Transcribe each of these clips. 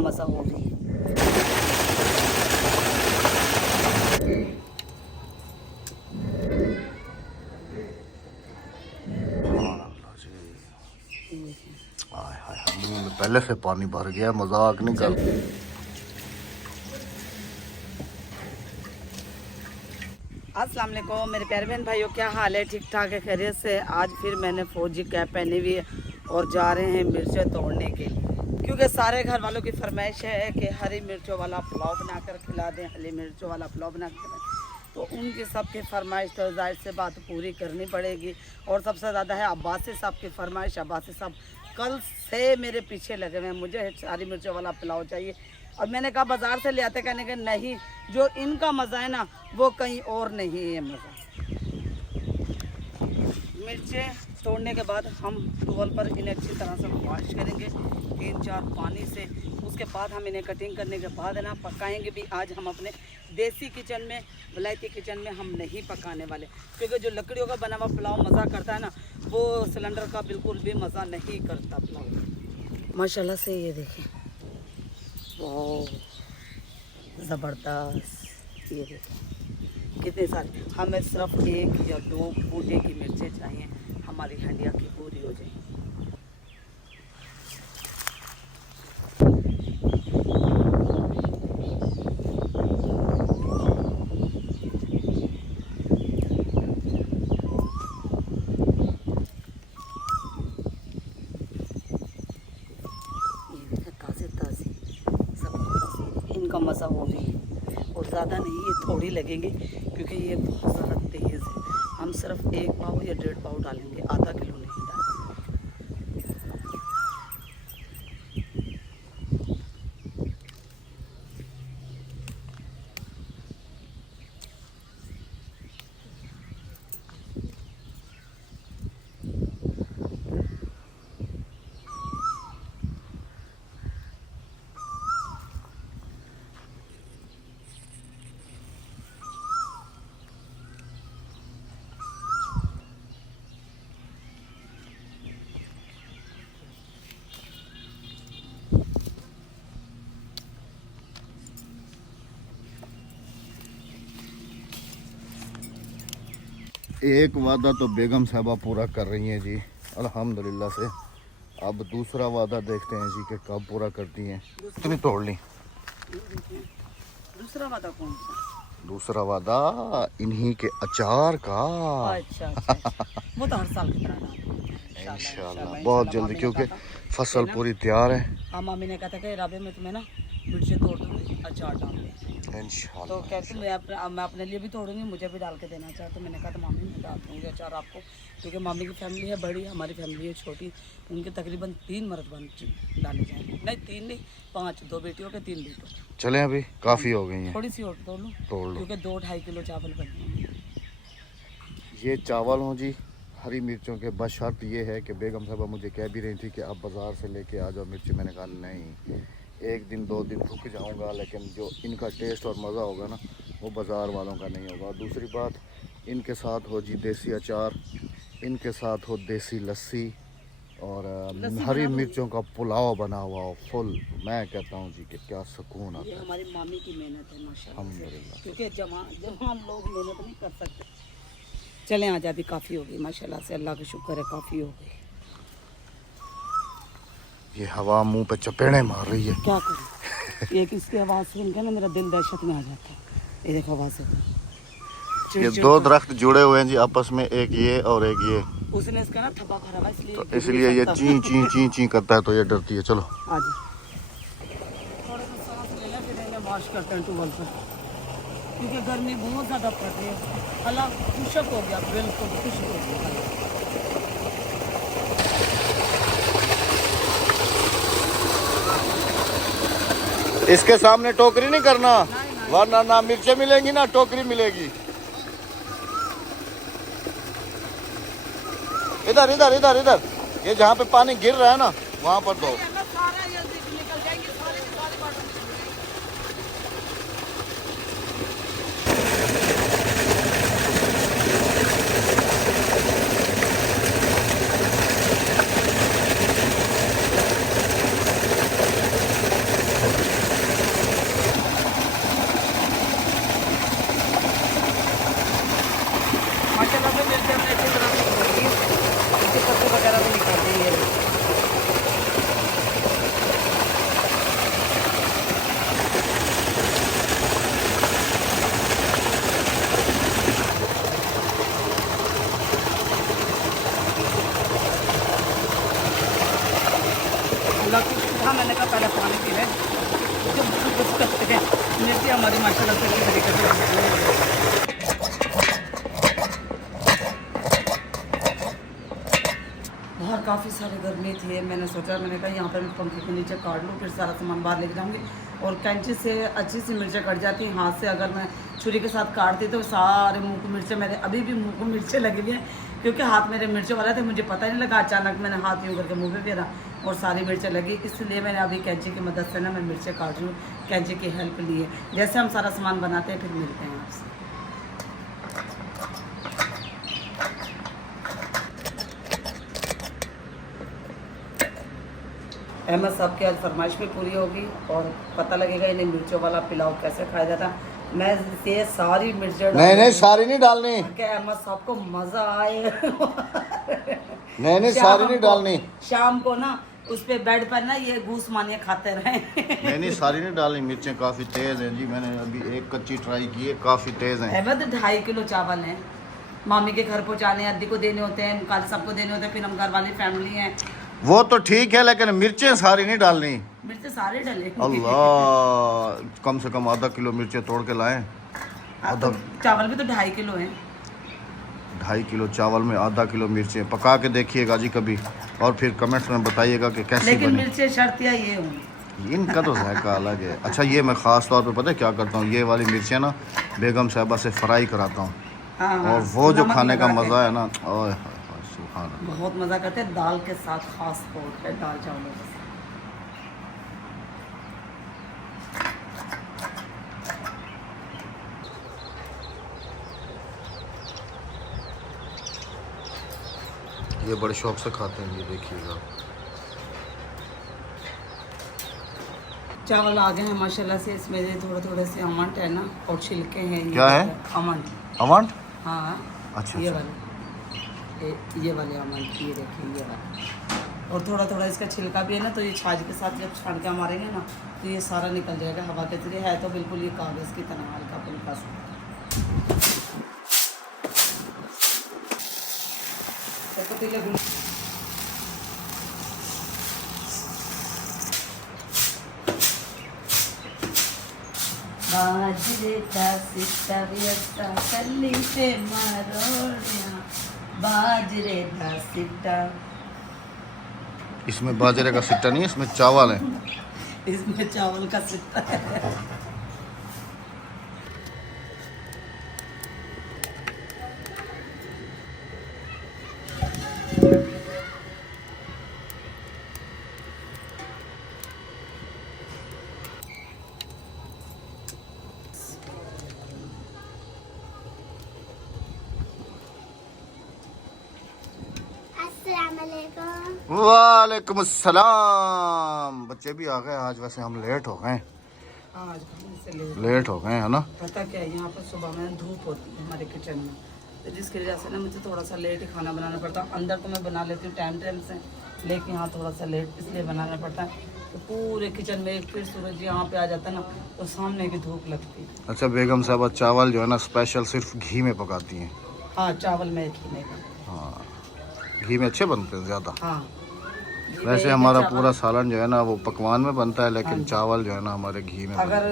मज़ा हो रही है। मुंह में पहले से पानी भर गया, मजाक नहीं कर। अस्सलाम वालेकुम मेरे प्यारे बहन भाइयों, क्या हाल है? ठीक ठाक है, खैरियत से। आज फिर मैंने फौजी कैप पहनी हुई है और जा रहे हैं मिर्चें तोड़ने के लिए, क्योंकि सारे घर वालों की फरमाइश है कि हरी मिर्चों वाला पुलाव बनाकर खिला दें, हरी मिर्चों वाला पुलाव बना कर। तो उनकी सबकी फरमाइश तो जाहिर से बात पूरी करनी पड़ेगी। और सबसे ज़्यादा है अब्बासी साहब की फरमाइश। अब्बासी साहब कल से मेरे पीछे लगे हुए हैं, मुझे हरी मिर्चों वाला पुलाव चाहिए। और मैंने कहा बाज़ार से ले आते, कहने के नहीं, जो इनका मज़ा है ना वो कहीं और नहीं है मज़ा। मिर्चें तोड़ने के बाद हम टूवल पर इन्हें अच्छी तरह से वॉश करेंगे 3-4 पानी से। उसके बाद हम इन्हें कटिंग करने के बाद है ना पकाएंगे भी। आज हम अपने देसी किचन में, वलायती किचन में हम नहीं पकाने वाले, क्योंकि जो लकड़ियों का बना हुआ पुलाव मज़ा करता है ना, वो सिलेंडर का बिल्कुल भी मज़ा नहीं करता पुलाव। माशाल्लाह से ये देखें, वाह ज़बरदस्त। ये देखें कितने सारे, हमें सिर्फ 1 या 2 बूटे की मिर्चें चाहिए, हमारी हंडिया की पूरी हो जाए। इनका मज़ा हो रही है और ज़्यादा नहीं, ये थोड़ी लगेंगे क्योंकि ये बहुत ज़्यादा तेज़ है। हम सिर्फ 1 पाव या 1.5 पाव डालेंगे, आधा किलो नहीं डालेंगे। एक वादा तो बेगम साहबा पूरा कर रही हैं जी, अल्हम्दुलिल्लाह से। अब दूसरा वादा देखते हैं जी कि कब पूरा करती हैं। कितनी तोड़ ली? दूसरा वादा कौन सा? दूसरा वादा इन्हीं के अचार का। अच्छा, वो तो हर साल की तरह इंशाल्लाह बहुत जल्दी, क्योंकि फसल पूरी तैयार है। हाँ, मामी ने कहा था कि राबे में तुम्हें ना मिर्चें तोड़ दूँगी, अचार डाल दे। इंशाल्लाह तो कहती मैं अपने लिए भी तोड़ूंगी, मुझे भी डाल के देना चाहता। तो मैंने कहा तो मामी मैं डाल दूँगी अचार आपको, क्योंकि मामी की फैमिली है बड़ी, हमारी फैमिली है छोटी। उनके तकरीबन 3 मर्तबा डाले जाएंगे, नहीं 3 नहीं 5, 2 बेटियों के 3 बेटों। चले अभी काफ़ी हो गई हैं, थोड़ी सी और तोड़ लूँ, क्योंकि 2-2.5 किलो चावल बने। ये चावल हों जी हरी मिर्चों के। बस शर्त ये है कि बेगम साहबा मुझे कह भी रही थी कि आप बाज़ार से लेके आ जाओ मिर्ची। मैंने कहा नहीं, 1 दिन 2 दिन रुक जाऊंगा, लेकिन जो इनका टेस्ट और मज़ा होगा ना वो बाज़ार वालों का नहीं होगा। दूसरी बात, इनके साथ हो जी देसी अचार, इनके साथ हो देसी लस्सी और हरी मिर्चों का पुलाव बना हुआ हो फुल। मैं कहता हूँ जी कि क्या सुकून आता है। ये हमारी मामी की मेहनत है माशाल्लाह, अल्हम्दुलिल्लाह, क्योंकि जवान लोग मेहनत नहीं कर सकते। चलें आज अभी काफ़ी हो गई माशाल्लाह से, अल्लाह का शुक्र है काफ़ी हो गई। ये हवा मुंह पे चपेड़े मार रही है, क्या करूं? एक इसकी आवाज़ सुन के ना मेरा दिल दहशत में आ जाता है। ये देखो आवाज़ है। ये 2 दरख्त जुड़े हुए हैं जी आपस में, एक ये और एक ये। उसने इसका ना थप्पा खा रहा है, इसलिए तो इसलिए ये ची ची ची ची करता है, तो ये डरती है। चलो आज थोड़ा सा सांस ले लें, फिर इन्हें वॉश करते हैं टूवल पर, क्योंकि गर्मी बहुत ज़्यादा पड़ रही है। हला खुशक हो गया, बिल्कुल खुशक हो गया। इसके सामने टोकरी नहीं करना, वरना ना मिर्चें मिलेंगी ना टोकरी मिलेगी। इधर इधर इधर इधर, ये जहाँ पे पानी गिर रहा है ना वहाँ पर दो। काफ़ी सारी गर्मी थी, मैंने सोचा, मैंने कहा यहाँ पर मैं पंखे के नीचे काट लूँ, फिर सारा सामान बाहर लेके जाऊँगी। और कैंची से अच्छी सी मिर्चें कट जाती हैं, हाथ से अगर मैं छुरी के साथ काटती तो सारे मुंह को मिर्चें, मेरे अभी भी मुंह को मिर्चें लगी हुई हैं, क्योंकि हाथ मेरे मिर्चें वाला थे, मुझे पता नहीं लगा, अचानक मैंने हाथ यूँ करके मुँह पे फेरा और सारी मिर्चें लगी। इसलिए मैंने अभी कैंची की मदद से ना मैं मिर्चें काट रही हूँ, कैंची की हेल्प ली है। जैसे हम सारा सामान बनाते हैं फिर मिलते हैं आपसे। अहमद साहब की आज फरमाइश भी पूरी होगी और पता लगेगा इन्हें मिर्चों वाला पुलाव कैसे खाया जाता है। मैं ये सारी मिर्चें नहीं सारी नहीं डालनी, अहमद साहब को मजा आए। नहीं सारी नहीं डालनी। शाम को ना उस पे बेड पर ना ये घूस मानिए खाते रहे। नहीं सारी नहीं डालनी, मिर्चें काफ़ी तेज़ हैं जी, मैंने अभी एक कच्ची ट्राई की है, काफ़ी तेज़ हैं। अहमद 2.5 किलो चावल हैं, मामी के घर पहुँचाने, अद्दी को देने होते हैं, कल सबको देने होते हैं, फिर हम घर वाली फैमिली हैं। वो तो ठीक है लेकिन मिर्चें सारी नहीं डालनी। मिर्चें सारे डले। अल्लाह, कम से कम आधा किलो मिर्चें तोड़ के लाएं। तो चावल भी तो 2.5 किलो हैं। 2.5 किलो चावल में आधा किलो मिर्चें पका के देखिएगा जी कभी, और फिर कमेंट्स में बताइएगा कि कैसी लेकिन बनी। मिर्चें शर्तिया ये होंगी, इनका तो जायका अलग है। अच्छा ये मैं ख़ास तौर पे पता है क्या करता हूँ, ये वाली मिर्चें ना बेगम साहबा से फ्राई कराता हूँ। हाँ, और वो जो नमक खाने का लगा के। मज़ा है ना, ओए सुभान अल्लाह। बहुत मज़ा करते हैं दाल के साथ, खास तौर पे दाल चावलों के साथ। ये बड़े शौक से खाते हैं, ये देखिएगा। चावल आ गए हैं माशाल्लाह से, इसमें थोड़े थोड़े से अमंड है ना और छिलके हैं। क्या है? अमंड। अमंड? हाँ अच्छा ये वाले ये वाले अमंड, ये देखिए ये वाले। और थोड़ा थोड़ा इसका छिलका भी है ना, तो ये छाछ के साथ जब छान के मारेंगे ना तो ये सारा निकल जाएगा हवा के जरिए। है तो बिल्कुल ये कागज़ की तरह हल्का फुल्का सा। बाजरे का सिट्टा व्यस्ता कल्ली पे मरोड़िया, बाजरे का सिट्टा। इसमें बाजरे का सिट्टा नहीं है, इसमें चावल है। इसमें चावल का सिट्टा है। वालेकुम अस्सलाम। बच्चे भी आ गए आज, वैसे हम लेट हो गए, आज से लेट हो गए है ना। पता क्या है, यहाँ पर सुबह में धूप होती है हमारे किचन में, तो जिसकी वजह से ना मुझे थोड़ा सा लेट ही खाना बनाना पड़ता है। अंदर तो मैं बना लेती हूँ टाइम से, लेकिन यहाँ थोड़ा सा लेट इसलिए बनाना पड़ता है। तो पूरे किचन में फिर सूरज यहाँ पे आ जाता है ना, तो सामने की धूप लगती है। अच्छा बेगम साहब चावल जो है ना स्पेशल सिर्फ घी में पकाती हैं। हाँ चावल में घी नहीं बनता। हाँ घी में अच्छे बनते हैं ज़्यादा। हाँ वैसे हमारा पूरा सालन जो है ना वो पकवान में बनता है, लेकिन चावल जो है ना हमारे घी में। अगर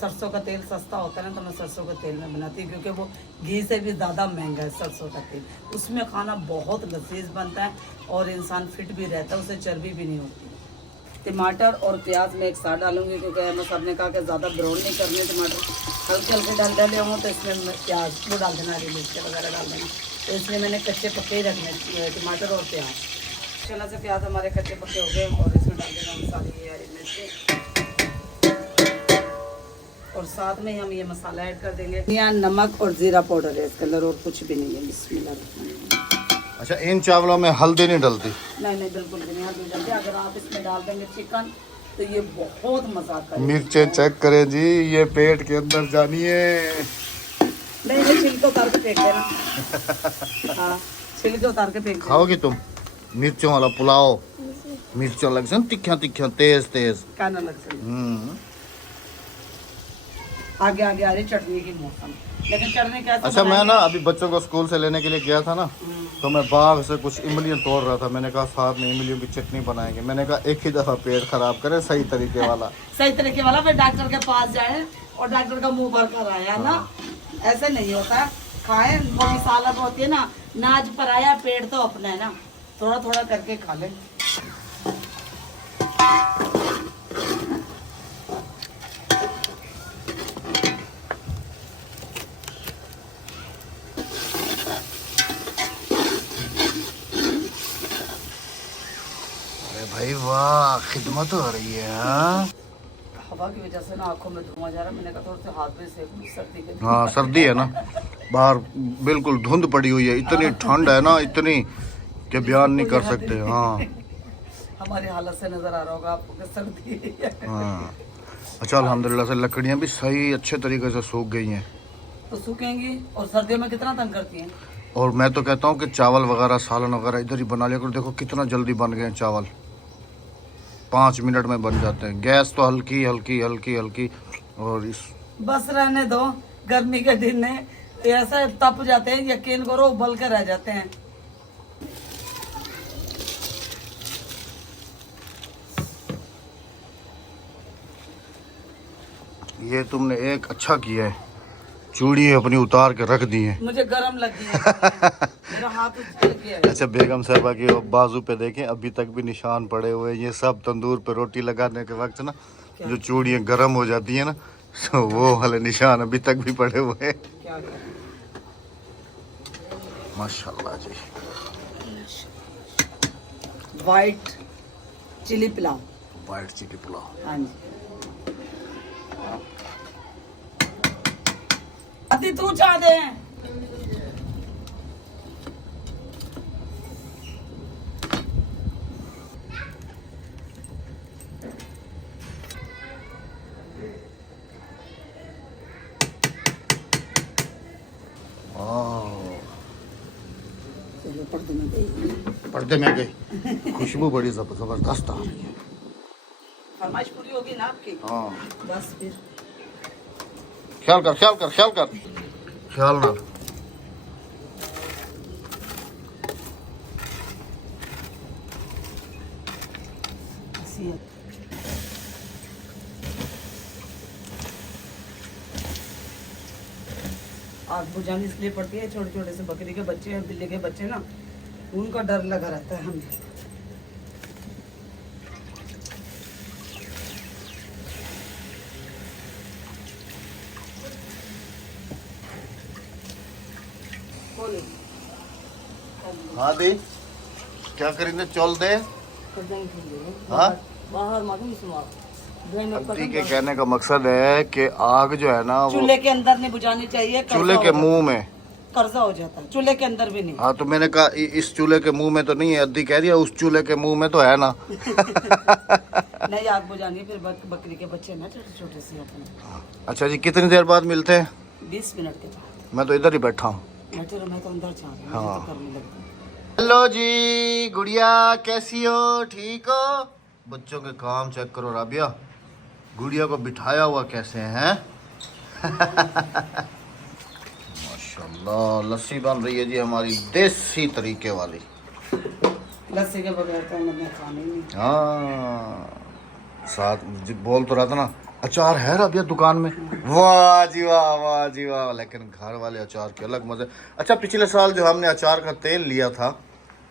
सरसों का तेल सस्ता होता है ना तो मैं सरसों का तेल में बनाती हूँ, क्योंकि वो घी से भी ज़्यादा महंगा है सरसों का तेल। उसमें खाना बहुत लजीज बनता है और इंसान फिट भी रहता है, उसे चर्बी भी नहीं होती। टमाटर और प्याज में एक साथ डालूंगी, क्योंकि अहमद साहब ने कहा कि ज़्यादा ब्राउन नहीं करने टमाटर, हल्के हल्के डाले हों तो इसमें प्याज वो डाल देना, हरी मिर्च वगैरह डाल देना। तो इसलिए मैंने कच्चे पक्के ही रखने टमाटर और प्याज। चला से प्याज हमारे कच्चे पक्के हो गए और इसमें डाल देना हम सारी ये हरी मिर्च, और साथ में हम ये मसाला ऐड कर देंगे। यहाँ नमक और ज़ीरा पाउडर है इसके अंदर, और कुछ भी नहीं है। बिस्मिल्लाह। अच्छा इन चावलों में हल्दी नहीं डलती? नहीं बिल्कुल भी नहीं हल्दी डलती। अगर आप इसमें डाल देंगे चिकन तो ये बहुत मजा आता है। मिर्चें चेक करें जी, ये पेट के अंदर जानी है। नहीं छिलके उतार के फेंक देना। हाँ छिलके उतार के फेंक देना। खाओगी तुम मिर्चों वाला पुलाव? मिर्चों लग से तिखा तिखा तेज तेज खाना लग सकता। आगे आगे आ रही चटनी की मौसम, लेकिन चटनी कैसे? अच्छा मैं ना अभी बच्चों को स्कूल से लेने के लिए गया था ना, तो मैं बाग से कुछ इमलियाँ तोड़ रहा था। मैंने कहा साथ में इमलियों की चटनी बनाएंगे। मैंने कहा एक ही दफ़ा पेट खराब करें सही तरीके वाला। सही तरीके वाला, फिर डॉक्टर के पास जाए और डॉक्टर का मुंह भर कर आया ना। ऐसे नहीं होता, खाएं वो मिसाल होती है ना, नाज पर आया पेट तो अपना है ना। थोड़ा थोड़ा करके खा लें। भाई वाह, खिदमत हो रही है। हाँ हवा की वजह से ना आंखों में धुआं जा रहा है। मैंने कहा थोड़ा सा हाथ में सेक लूं सर्दी के। हाँ, सर्दी है ना, बाहर बिल्कुल धुंध पड़ी हुई है, इतनी ठंड है ना, इतनी कि बयान नहीं कर सकते। हाँ हमारी हालत से नजर आ रहा होगा आपको कि सर्दी है। हाँ। अच्छा, अल्हम्दुलिल्लाह से लकड़ियाँ भी सही अच्छे तरीके से सूख गई हैं। तो सूखेंगी और सर्दियों में कितना तंग करती हैं। और मैं तो कहता हूँ कि चावल वगैरह सालन वगैरह इधर ही बना लिया करो। देखो कितना जल्दी बन गए हैं चावल, 5 मिनट में बन जाते हैं। गैस तो हल्की हल्की हल्की हल्की। और इस बस रहने दो, गर्मी के दिन में ऐसा तप जाते हैं, यकीन करो उबल के रह जाते हैं। ये तुमने एक अच्छा किया है, चूड़ी अपनी उतार के रख दी है। मुझे गरम लगी है। मेरा हाथ जल गया है। अच्छा, बेगम साहबा के बाजू पे देखें, अभी तक भी निशान पड़े हुए हैं। ये सब तंदूर पे रोटी लगाने के वक्त ना जो चूड़ियाँ गर्म हो जाती है ना, तो वो वाले निशान अभी तक भी पड़े हुए हैं। क्या करें? माशाल्लाह जी। White chilli pulao. White chilli pulao. हाँ जी। अति तू चाह दे। चलो पर्दे में गई। पर्दे में गई, खुशबू बड़ी जबरदस्त आ रही है। फरमाइश पूरी होगी ना आपकी। हाँ, बस फिर ख्याल कर ख्याल कर ख्याल कर, ख्याल ना। ऐसी है। आग बुझानी इसलिए पड़ती है, छोटे छोटे से बकरी के बच्चे और बिल्ली के बच्चे ना, उनका डर लगा रहता है हमें। हाँ दी, क्या करेंगे, चौल दे। हाँ, आंटी के कहने का मकसद है कि आग जो है ना वो चूल्हे के अंदर नहीं बुझानी चाहिए, चूल्हे के मुंह में कर्जा हो जाता है। चूल्हे के अंदर भी नहीं। हाँ, तो मैंने कहा इस चूल्हे के मुंह में तो नहीं है, अद्दी कह रही है उस चूल्हे के मुंह में तो है ना। नहीं, आग बुझानी है फिर बकरी के बच्चे ना छोटे छोटे से अपने। अच्छा जी, कितनी देर बाद मिलते हैं? 20 मिनट के बाद। मैं तो इधर ही बैठा हूँ। मैं तो अंदर जा रही हूँ। हाँ। तो करने लगती हूँ। हेलो जी, गुड़िया कैसी हो, ठीक हो? बच्चों के काम चेक करो राबिया, गुड़िया को बिठाया हुआ कैसे हैं। माशाल्लाह, लस्सी बन रही है जी हमारी देसी तरीके वाली। लस्सी के बगैर तो मैंने खानी नहीं। हाँ, साथ बोल तो रहा था ना, अचार है राबिया दुकान में। वाह जी वाह, वाह जी वाह, लेकिन घर वाले अचार के अलग मजे। अच्छा, पिछले साल जो हमने अचार का तेल लिया था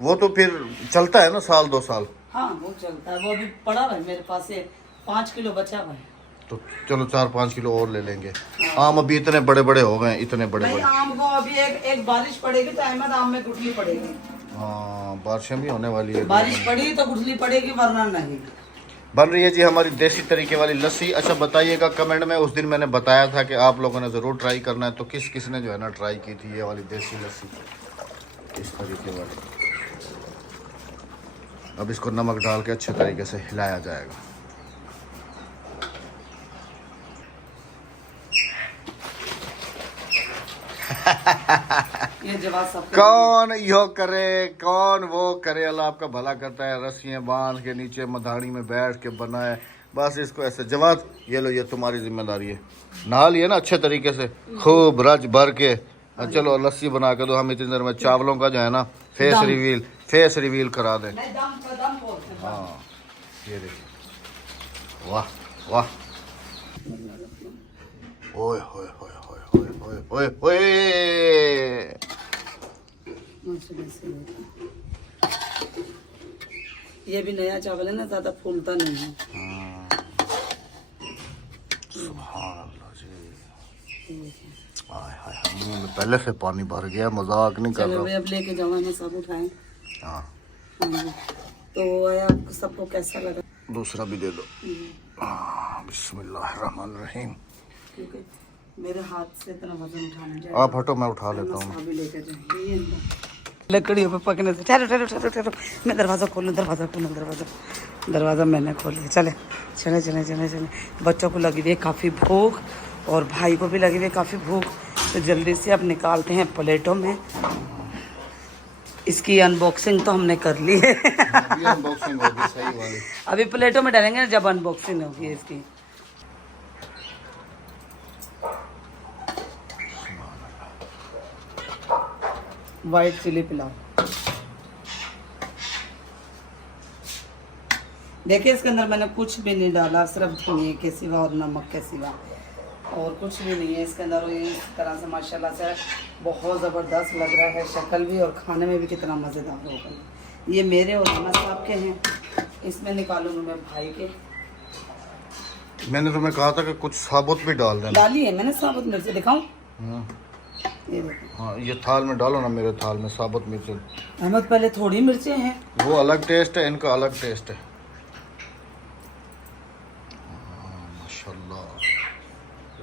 वो तो फिर चलता है ना, 1-2 साल। हाँ, वो चलता है, वो अभी पड़ा है मेरे पास से 5 किलो बचा हुआ है। तो चलो 4-5 किलो और ले लेंगे। आम अभी इतने बड़े बड़े हो गए, इतने बड़े नहीं, बड़े। आम को अभी एक बारिश पड़ेगी तो अहमद आम में गुठली पड़ेगी। हाँ, बारिशें भी होने वाली है। बारिश पड़ी तो गुठली पड़ेगी, वरना नहीं। बन रही है जी हमारी देसी तरीके वाली लस्सी। अच्छा, बताइएगा कमेंट में, उस दिन मैंने बताया था कि आप लोगों ने ज़रूर ट्राई करना है, तो किस किस ने जो है ना ट्राई की थी ये वाली देसी लस्सी इस तरीके वाली। अब इसको नमक डाल के अच्छे तरीके से हिलाया जाएगा। ये जवाब सब कौन यो करे, कौन वो करे, अल्लाह आपका भला करता है। रस्सियाँ बांध के नीचे मधानी में बैठ के बनाए, बस इसको ऐसे। जवाब ये लो, ये तुम्हारी जिम्मेदारी है, नहा लिए ना अच्छे तरीके से, खूब रच भर के। चलो लस्सी बना के दो, हम इतनी देर में चावलों का जो है ना फेस रिवील करा दें। हाँ, ये देखिए, वाह वाह, ओए होए होए होए होए होए होए। ये भी नया चावल है ना, ज्यादा फूलता नहीं है। सुभान अल्लाह जी। हाय हाय हाय, मुंह में पहले से पानी भर गया, मजाक नहीं कर चलो रहा। भाई अब लेके जाओ, मैं सब उठाएं। हाँ हाँ जी। तो आपको सबको कैसा लगा? दूसरा भी दे दो। बिस्मिल्लाहिर्रहमानिर्रहीम। क्योंकि मेरे हाथ से इतना वजन उठाना जाए। आप हटो, मैं उठा लेता हूँ। अभी लेके जाएंगे लकड़ियों पे पकने से। ठहरो ठहरो ठहरो ठहरो, मैं दरवाज़ा खोलूँ, दरवाज़ा मैंने खोल लिया। चले चले चले चले चले। बच्चों को लगी हुई है काफ़ी भूख और भाई को भी लगी हुई है काफ़ी भूख, तो जल्दी से अब निकालते हैं प्लेटों में। इसकी अनबॉक्सिंग तो हमने कर ली है। अनबॉक्सिंग होगी सही वाली। अभी प्लेटों में डालेंगे ना जब अनबॉक्सिंग होगी इसकी। White chilli pulao. देखिए इसके अंदर मैंने कुछ भी नहीं डाला, सिर्फ धनिया के सिवा और नमक के सिवा, और कुछ भी नहीं है इसके अंदर। इस तरह से माशाल्लाह से बहुत ज़बरदस्त लग रहा है, शक्ल भी और खाने में भी कितना मज़ेदार होगा। ये मेरे और नमक साहब के हैं, इसमें निकालूंगा मैं भाई के। मैंने तुम्हें कहा था कि कुछ साबुत भी डाल देना। डाली है मैंने साबुत मिर्च, दिखाऊं? ये देखो। हाँ, ये थाल में डालो ना, मेरे थाल में साबुत मिर्च। अहमद पहले थोड़ी मिर्चें हैं, वो अलग टेस्ट है, इनका अलग टेस्ट है। माशाल्लाह,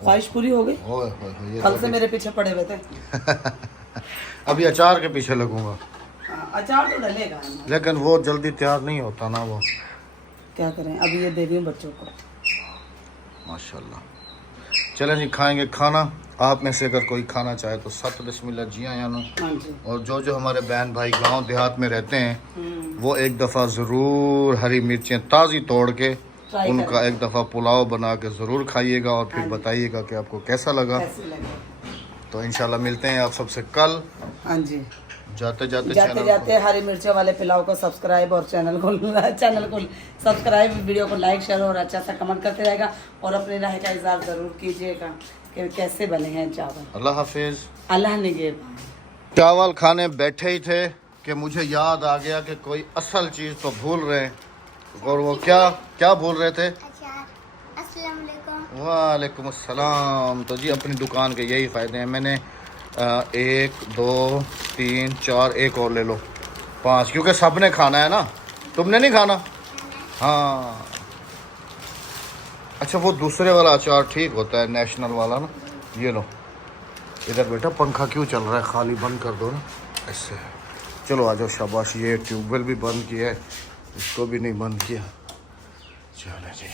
ख्वाहिश पूरी हो गई। ओए ये कल से मेरे पीछे पड़े हुए थे। अभी अचार के पीछे लगूंगा। हाँ, अचार तो डलेगा अहमद। लेकिन वो जल्दी तैयार नहीं होता ना वो। क्या करें, अभी ये दे दी बच्चों को। माशाल्लाह। चलें जी, खाएंगे खाना। आप में से अगर कोई खाना चाहे तो सत बिस्मिल्लाह जी आया नो। हाँ जी। और जो हमारे बहन भाई गांव देहात में रहते हैं, वो एक दफ़ा ज़रूर हरी मिर्चें ताज़ी तोड़ के उनका एक दफ़ा पुलाव बना के ज़रूर खाइएगा और फिर बताइएगा कि आपको कैसा लगा। तो इंशाल्लाह मिलते हैं आप सबसे कल। हाँ जी। जाते जाते हरी मिर्चों वाले पुलाव को सब्सक्राइब और चैनल को सब्सक्राइब, वीडियो को लाइक शेयर और अच्छा सा कमेंट करते रहेगा और अपनी राय का इज़हार ज़रूर कीजिएगा कि कैसे बने हैं चावल। अल्लाह हाफिज़। अल्लाह निगहबान। चावल खाने बैठे ही थे कि मुझे याद आ गया कि कोई असल चीज़ तो भूल रहे हैं। और वो क्या भूल रहे थे? अस्सलाम वालेकुम। वालेकुम अस्सलाम। तो जी अपनी दुकान के यही फ़ायदे हैं। मैंने 1 2 3 4 एक और ले लो, 5, क्योंकि सब ने खाना है ना, तुमने नहीं खाना। हाँ अच्छा, वो दूसरे वाला अचार ठीक होता है, नेशनल वाला ना। ये लो। इधर बेटा पंखा क्यों चल रहा है, खाली बंद कर दो ना ऐसे। चलो आ जाओ, शाबाश। ये ट्यूबवेल भी बंद किया है, इसको भी नहीं बंद किया। चलो जी।